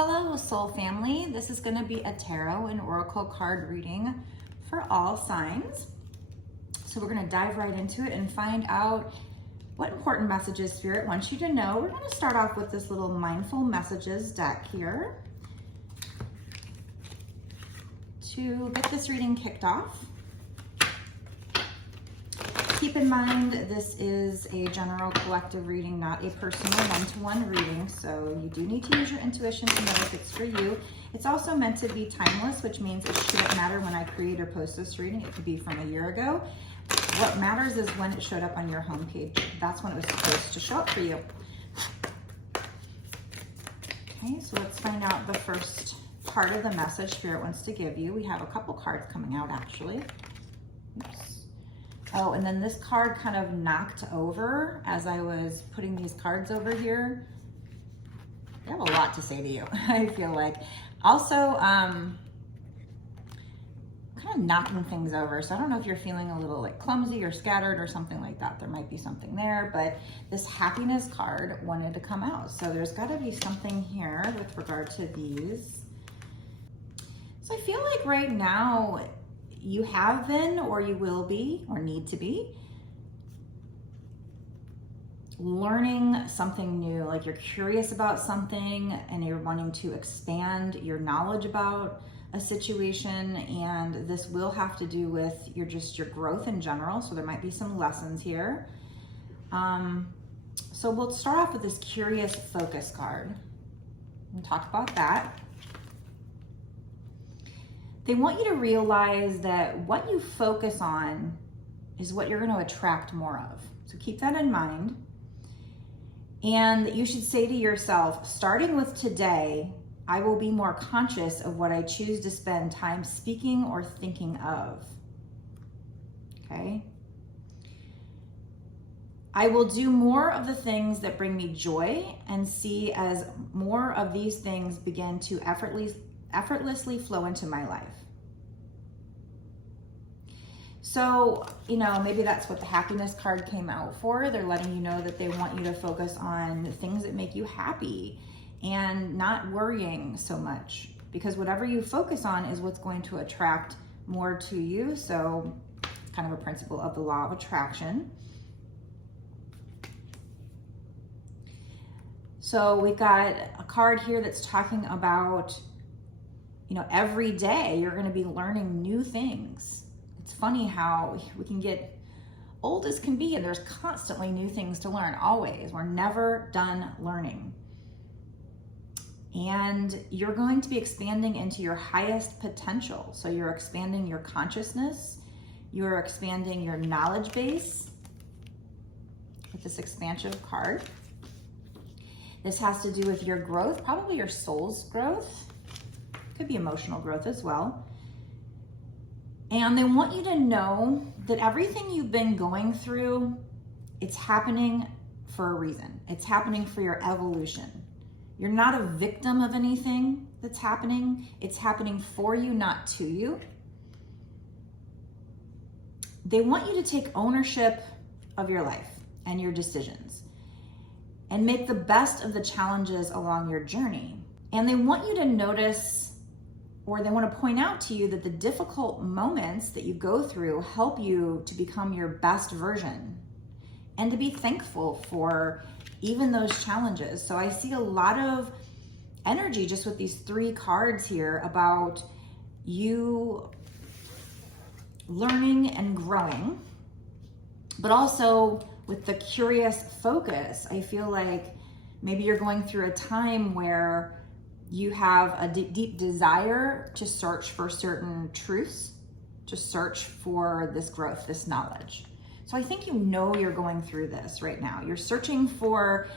Hello, soul family. This is going to be a tarot and oracle card reading for all signs. So we're going to dive right into it and find out what important messages Spirit wants you to know. We're going to start off with this little mindful messages deck here to get this reading kicked off. Keep in mind, this is a general collective reading, not a personal one-to-one reading, so you do need to use your intuition to know if it's for you. It's also meant to be timeless, which means it shouldn't matter when I create or post this reading. It could be from a year ago. What matters is when it showed up on your homepage. That's when it was supposed to show up for you. Okay, so let's find out the first part of the message Spirit wants to give you. We have a couple cards coming out, actually. Oops. Oh, and then this card kind of knocked over as I was putting these cards over here. I have a lot to say to you, I feel like. Also, kind of knocking things over. So I don't know if you're feeling a little like clumsy or scattered or something like that. There might be something there, but this happiness card wanted to come out. So there's got to be something here with regard to these. So I feel like right now, you have been, or you will be, or need to be, learning something new. Like you're curious about something and you're wanting to expand your knowledge about a situation, and this will have to do with your growth in general. So there might be some lessons here. So we'll start off with this curious focus card and talk about that. They want you to realize that what you focus on is what you're going to attract more of. So keep that in mind. And you should say to yourself, starting with today, I will be more conscious of what I choose to spend time speaking or thinking of. Okay? I will do more of the things that bring me joy and see as more of these things begin to effortlessly flow into my life. So, maybe that's what the happiness card came out for. They're letting you know that they want you to focus on the things that make you happy and not worrying so much, because whatever you focus on is what's going to attract more to you. So kind of a principle of the law of attraction. So we've got a card here that's talking about, every day you're going to be learning new things. It's funny how we can get old as can be, and there's constantly new things to learn, always. We're never done learning. And you're going to be expanding into your highest potential. So you're expanding your consciousness, you're expanding your knowledge base with this expansive card. This has to do with your growth, probably your soul's growth. Could be emotional growth as well. And they want you to know that everything you've been going through, it's happening for a reason. It's happening for your evolution. You're not a victim of anything that's happening. It's happening for you, not to you. They want you to take ownership of your life and your decisions and make the best of the challenges along your journey. And they want you to notice, or they want to point out to you, that the difficult moments that you go through help you to become your best version and to be thankful for even those challenges. So I see a lot of energy just with these three cards here about you learning and growing, but also with the curious focus. I feel like maybe you're going through a time where you have a deep desire to search for certain truths, to search for this growth, this knowledge. So I think you're going through this right now. You're searching for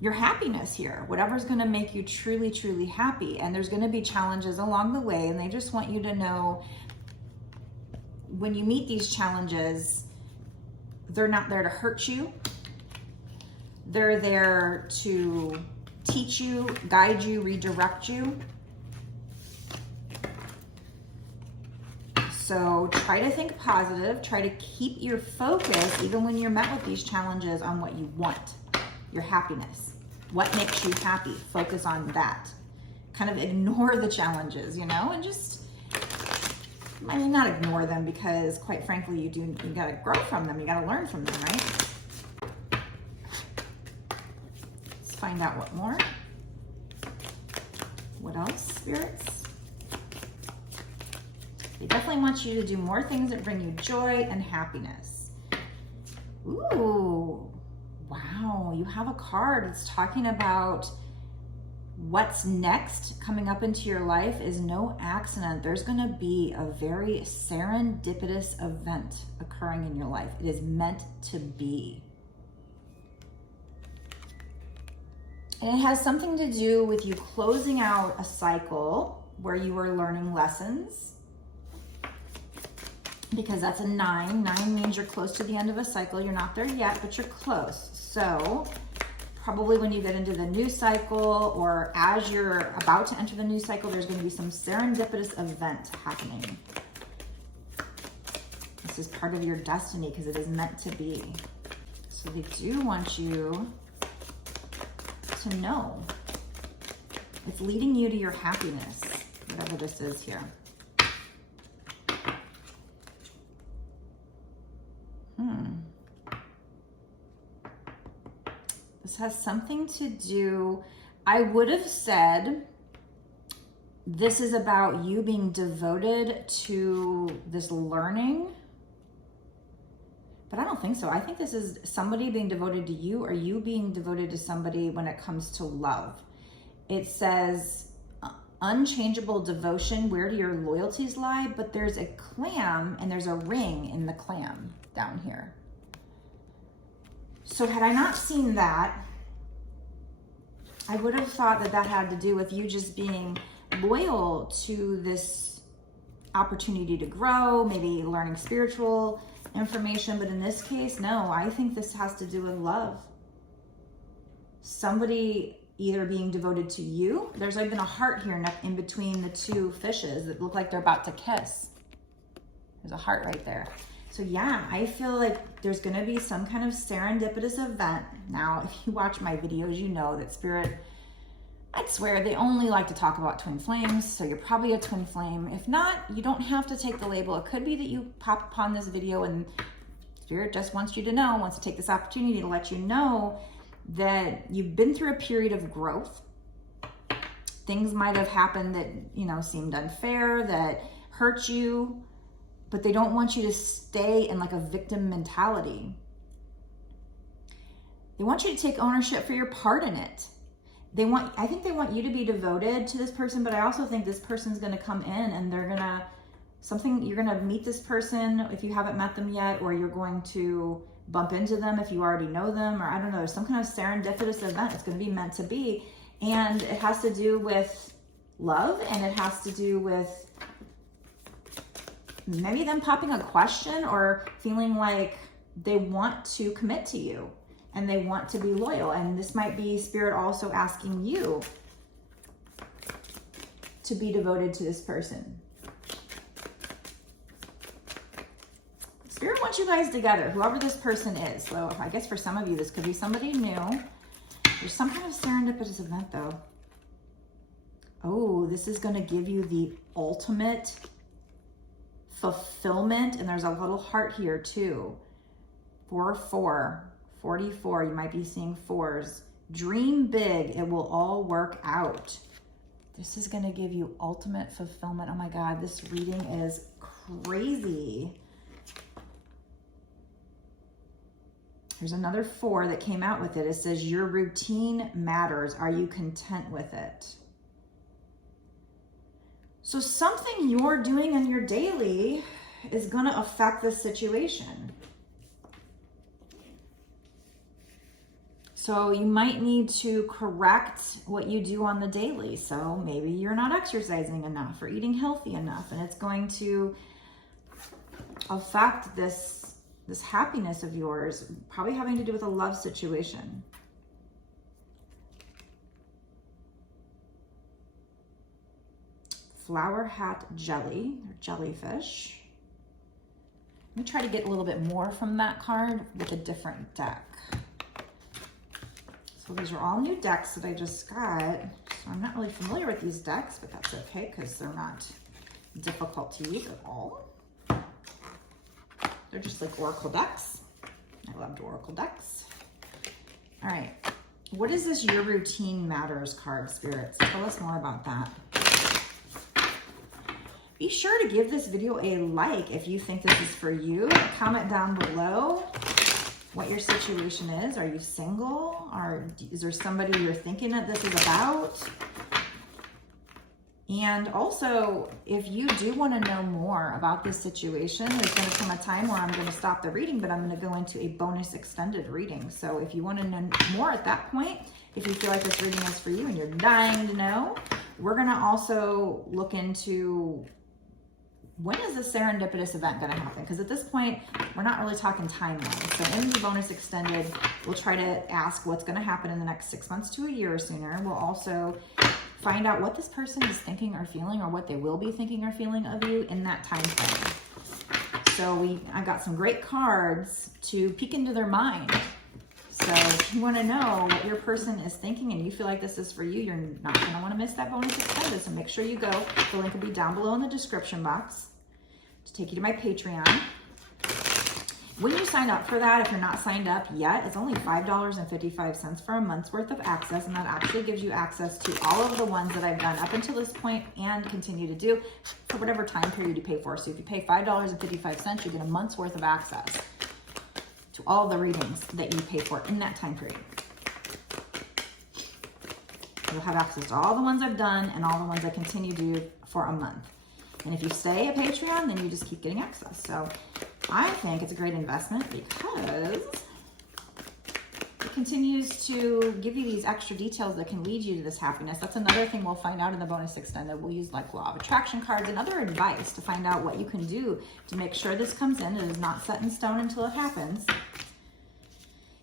your happiness here, whatever's going to make you truly, truly happy. And there's going to be challenges along the way. And they just want you to know, when you meet these challenges, they're not there to hurt you. They're there to teach you, guide you, redirect you. So try to think positive, try to keep your focus, even when you're met with these challenges, on what you want, your happiness. What makes you happy? Focus on that. kind of ignore the challenges, you know, and just, I mean, not ignore them, because quite frankly, you got to grow from them. You got to learn from them, right? Let's find out what more. What else, spirits? They definitely want you to do more things that bring you joy and happiness. Ooh, wow. You have a card that's talking about what's next coming up into your life is no accident. There's going to be a very serendipitous event occurring in your life. It is meant to be. And it has something to do with you closing out a cycle where you were learning lessons, because that's a 9. 9 means you're close to the end of a cycle. You're not there yet, but you're close. So probably when you get into the new cycle, or as you're about to enter the new cycle, there's going to be some serendipitous event happening. This is part of your destiny because it is meant to be. So they do want you to know. It's leading you to your happiness, whatever this is here. This has something to do, I would have said this is about you being devoted to this learning, but I don't think so. I think this is somebody being devoted to you, or you being devoted to somebody when it comes to love. It says unchangeable devotion, where do your loyalties lie? But there's a clam and there's a ring in the clam down here. So had I not seen that, I would have thought that that had to do with you just being loyal to this opportunity to grow, maybe learning spiritual information. But in this case, no, I think this has to do with love. Somebody either being devoted to you. There's even a heart here in between the two fishes that look like they're about to kiss. There's a heart right there. So yeah, I feel like there's going to be some kind of serendipitous event. Now, if you watch my videos, you know that Spirit, I'd swear they only like to talk about twin flames. So you're probably a twin flame. If not, you don't have to take the label. It could be that you pop upon this video and Spirit just wants you to know, wants to take this opportunity to let you know that you've been through a period of growth. Things might have happened that, you know, seemed unfair, that hurt you, but they don't want you to stay in like a victim mentality. They want you to take ownership for your part in it. I think they want you to be devoted to this person, but I also think this person's going to come in and you're going to meet this person if you haven't met them yet, or you're going to bump into them if you already know them, or I don't know, there's some kind of serendipitous event. It's going to be meant to be. And it has to do with love, and it has to do with maybe them popping a question or feeling like they want to commit to you and they want to be loyal. And this might be Spirit also asking you to be devoted to this person. Spirit wants you guys together, whoever this person is. So I guess for some of you, this could be somebody new. There's some kind of serendipitous event though. Oh, this is going to give you the ultimate fulfillment. And there's a little heart here too. 4-4, 44. You might be seeing 4s. Dream big. It will all work out. This is going to give you ultimate fulfillment. Oh my God, this reading is crazy. There's another 4 that came out with it. It says, your routine matters. Are you content with it? So something you're doing in your daily is going to affect this situation. So you might need to correct what you do on the daily. So maybe you're not exercising enough or eating healthy enough, and it's going to affect this happiness of yours, probably having to do with a love situation. Flower hat jelly, or jellyfish. Let me try to get a little bit more from that card with a different deck. So these are all new decks that I just got. So I'm not really familiar with these decks, but that's okay because they're not difficult to use at all. They're just like oracle decks. I loved oracle decks. All right. What is this Your Routine Matters card, spirits? Tell us more about that. Be sure to give this video a like if you think this is for you. Comment down below what your situation is. Are you single? Is there somebody you're thinking that this is about? And also, if you do want to know more about this situation, there's going to come a time where I'm going to stop the reading, but I'm going to go into a bonus extended reading. So if you want to know more at that point, if you feel like this reading is for you and you're dying to know, we're going to also look into when is this serendipitous event going to happen? Because at this point, we're not really talking timeline. So in the bonus extended, we'll try to ask what's going to happen in the next 6 months to a year or sooner. We'll also find out what this person is thinking or feeling, or what they will be thinking or feeling of you in that time frame. So I got some great cards to peek into their mind. So if you want to know what your person is thinking and you feel like this is for you, you're not going to want to miss that bonus extended. So make sure you go. The link will be down below in the description box to take you to my Patreon. When you sign up for that, if you're not signed up yet, it's only $5.55 for a month's worth of access, and that actually gives you access to all of the ones that I've done up until this point and continue to do for whatever time period you pay for. So if you pay $5.55, you get a month's worth of access to all the readings that you pay for in that time period. You'll have access to all the ones I've done and all the ones I continue to do for a month. And if you stay a Patreon, then you just keep getting access. So I think it's a great investment because it continues to give you these extra details that can lead you to this happiness. That's another thing we'll find out in the bonus extended. We'll use like law of attraction cards and other advice to find out what you can do to make sure this comes in. It is not set in stone until it happens.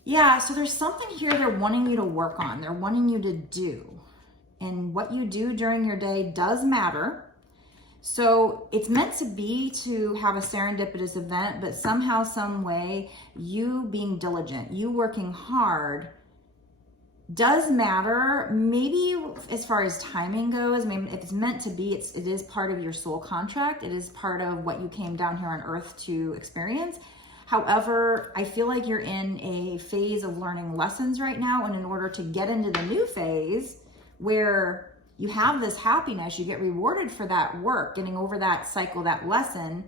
Yeah, so there's something here they're wanting you to work on. They're wanting you to do. And what you do during your day does matter. So it's meant to be to have a serendipitous event, but somehow, some way, you being diligent, you working hard does matter. Maybe as far as timing goes, I mean, if it's meant to be, it is part of your soul contract. It is part of what you came down here on earth to experience. However, I feel like you're in a phase of learning lessons right now, and in order to get into the new phase where you have this happiness, you get rewarded for that work, getting over that cycle, that lesson,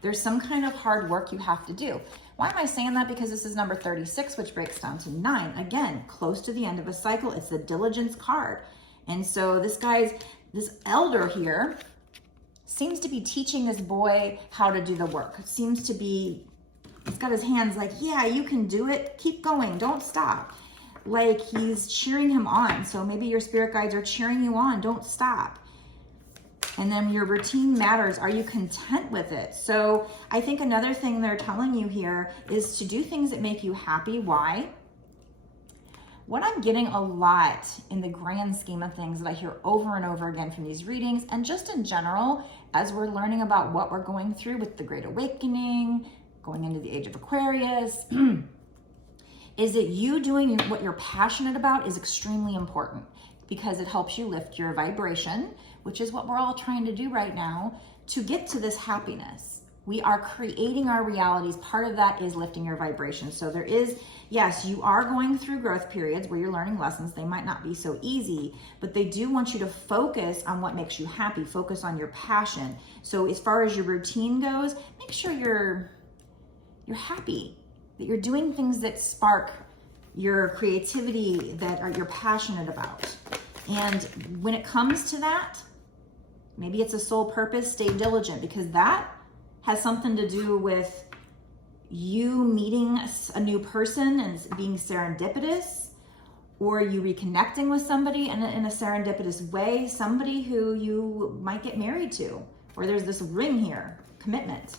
there's some kind of hard work you have to do. Why am I saying that? Because this is number 36, which breaks down to 9. Again, close to the end of a cycle. It's the diligence card. And so this elder here seems to be teaching this boy how to do the work. It seems to be, he's got his hands like, yeah, you can do it. Keep going. Don't stop. Like he's cheering him on. So maybe your spirit guides are cheering you on. Don't stop. And then your routine matters. Are you content with it? So I think another thing they're telling you here is to do things that make you happy. Why? What I'm getting a lot in the grand scheme of things that I hear over and over again from these readings, and just in general, as we're learning about what we're going through with the Great Awakening, going into the Age of Aquarius, is that you doing what you're passionate about is extremely important because it helps you lift your vibration, which is what we're all trying to do right now to get to this happiness. We are creating our realities. Part of that is lifting your vibration. So there is, yes, you are going through growth periods where you're learning lessons. They might not be so easy, but they do want you to focus on what makes you happy, focus on your passion. So as far as your routine goes, make sure you're happy, that you're doing things that spark your creativity, that you're passionate about. And when it comes to that, maybe it's a soul purpose, stay diligent, because that has something to do with you meeting a new person and being serendipitous, or you reconnecting with somebody in a serendipitous way, somebody who you might get married to, or there's this ring here, commitment.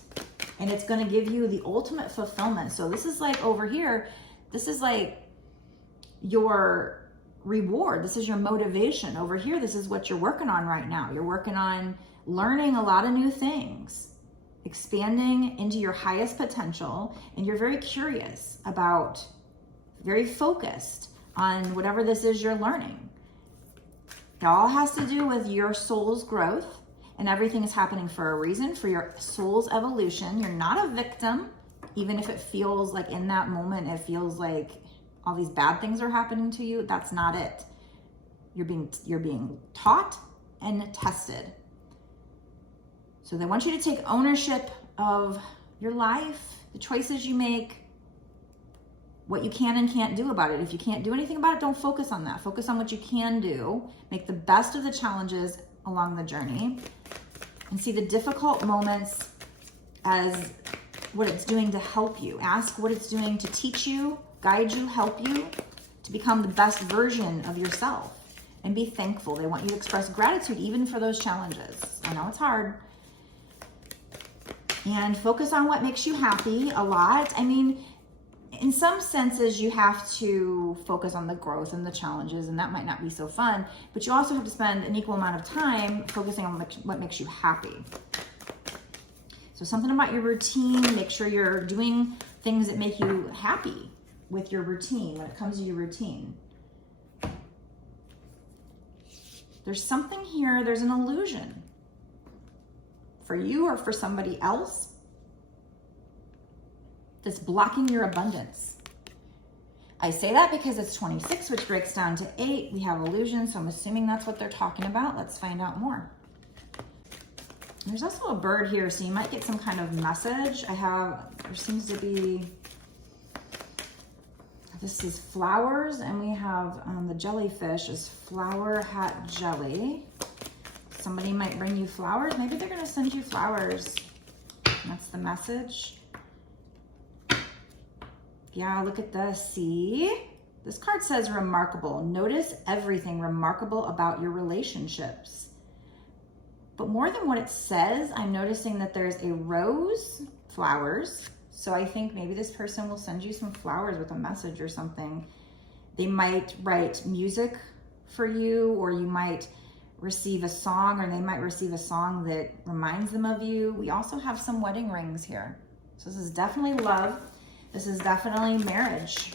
And it's going to give you the ultimate fulfillment. So this is like over here, this is like your reward. This is your motivation. Over here, this is what you're working on right now. You're working on learning a lot of new things, expanding into your highest potential. And you're very curious about, very focused on whatever this is you're learning. It all has to do with your soul's growth, and everything is happening for a reason, for your soul's evolution. You're not a victim, even if it feels like in that moment, it feels like all these bad things are happening to you. That's not it. You're being taught and tested. So they want you to take ownership of your life, the choices you make, what you can and can't do about it. If you can't do anything about it, don't focus on that. Focus on what you can do. Make the best of the challenges along the journey, and see the difficult moments as what it's doing to help you. Ask what it's doing to teach you, guide you, help you to become the best version of yourself. And be thankful. They want you to express gratitude even for those challenges. I know it's hard. And focus on what makes you happy a lot. I mean, in some senses, you have to focus on the growth and the challenges, and that might not be so fun, but you also have to spend an equal amount of time focusing on what makes you happy. So something about your routine, make sure you're doing things that make you happy with your routine when it comes to your routine. There's something here, there's an illusion for you or for somebody else that's blocking your abundance. I say that because it's 26, which breaks down to 8. We have illusions, so I'm assuming that's what they're talking about. Let's find out more. There's also a bird here, so you might get some kind of message. There seems to be, this is flowers, and we have the jellyfish is flower hat jelly. Somebody might bring you flowers. Maybe they're gonna send you flowers. That's the message. Yeah, look at this, see? This card says remarkable. Notice everything remarkable about your relationships. But more than what it says, I'm noticing that there's a rose, flowers. So I think maybe this person will send you some flowers with a message or something. They might write music for you, or you might receive a song, or they might receive a song that reminds them of you. We also have some wedding rings here. So this is definitely love. This is definitely marriage.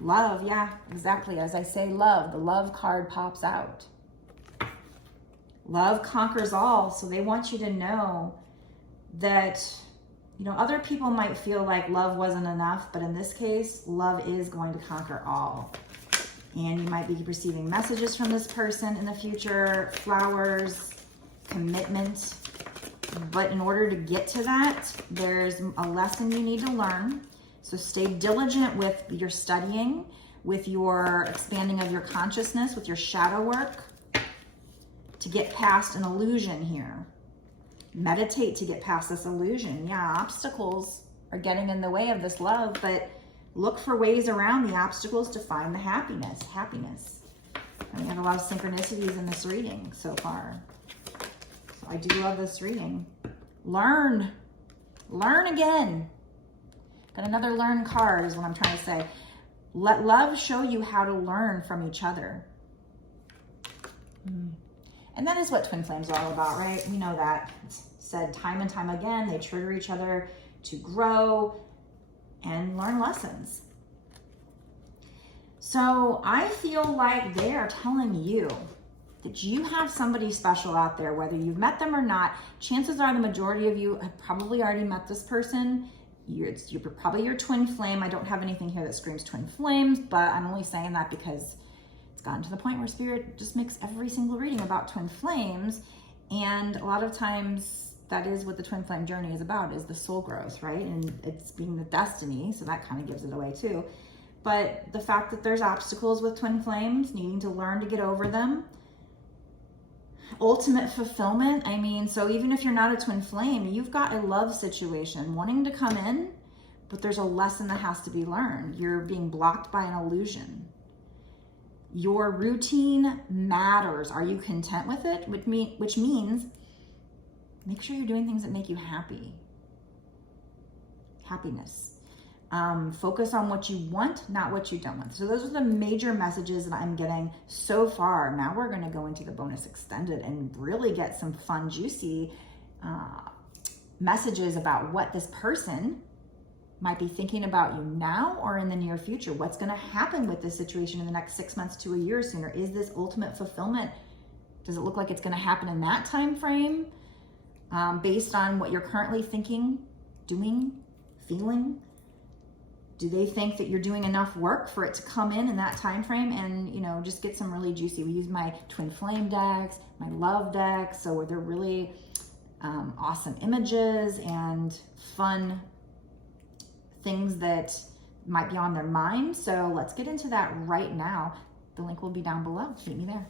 Love, yeah, exactly. As I say love, the love card pops out. Love conquers all. So they want you to know that, you know, other people might feel like love wasn't enough, but in this case, love is going to conquer all. And you might be receiving messages from this person in the future, flowers, commitment. But in order to get to that, there's a lesson you need to learn. So stay diligent with your studying, with your expanding of your consciousness, with your shadow work to get past an illusion here. Meditate to get past this illusion. Yeah, obstacles are getting in the way of this love, but look for ways around the obstacles to find the happiness. And we have a lot of synchronicities in this reading so far. So I do love this reading. Learn again. Got another learn card is what I'm trying to say. Let love show you how to learn from each other. And that is what twin flames are all about, right? We know that. It's said time and time again. They trigger each other to grow and learn lessons. So I feel like they are telling you that you have somebody special out there, whether you've met them or not. Chances are the majority of you have probably already met this person. You're probably your twin flame. I don't have anything here that screams twin flames, but I'm only saying that because it's gotten to the point where Spirit just makes every single reading about twin flames. And a lot of times that is what the twin flame journey is about, is the soul growth, right? And it's being the destiny. So that kind of gives it away too. But the fact that there's obstacles with twin flames, needing to learn to get over them, ultimate fulfillment. I mean, so even if you're not a twin flame, you've got a love situation wanting to come in, but there's a lesson that has to be learned. You're being blocked by an illusion. Your routine matters. Are you content with it? Which means make sure you're doing things that make you happy. Happiness. Focus on what you want, not what you don't want. So those are the major messages that I'm getting so far. Now we're going to go into the bonus extended and really get some fun, juicy messages about what this person might be thinking about you now or in the near future. What's going to happen with this situation in the next 6 months to a year sooner? Is this ultimate fulfillment? Does it look like it's going to happen in that time frame? Based on what you're currently thinking, doing, feeling? Do they think that you're doing enough work for it to come in that time frame and, you know, just get some really juicy? We use my twin flame decks, my love decks, so they're really awesome images and fun things that might be on their mind. So let's get into that right now. The link will be down below. Meet me there.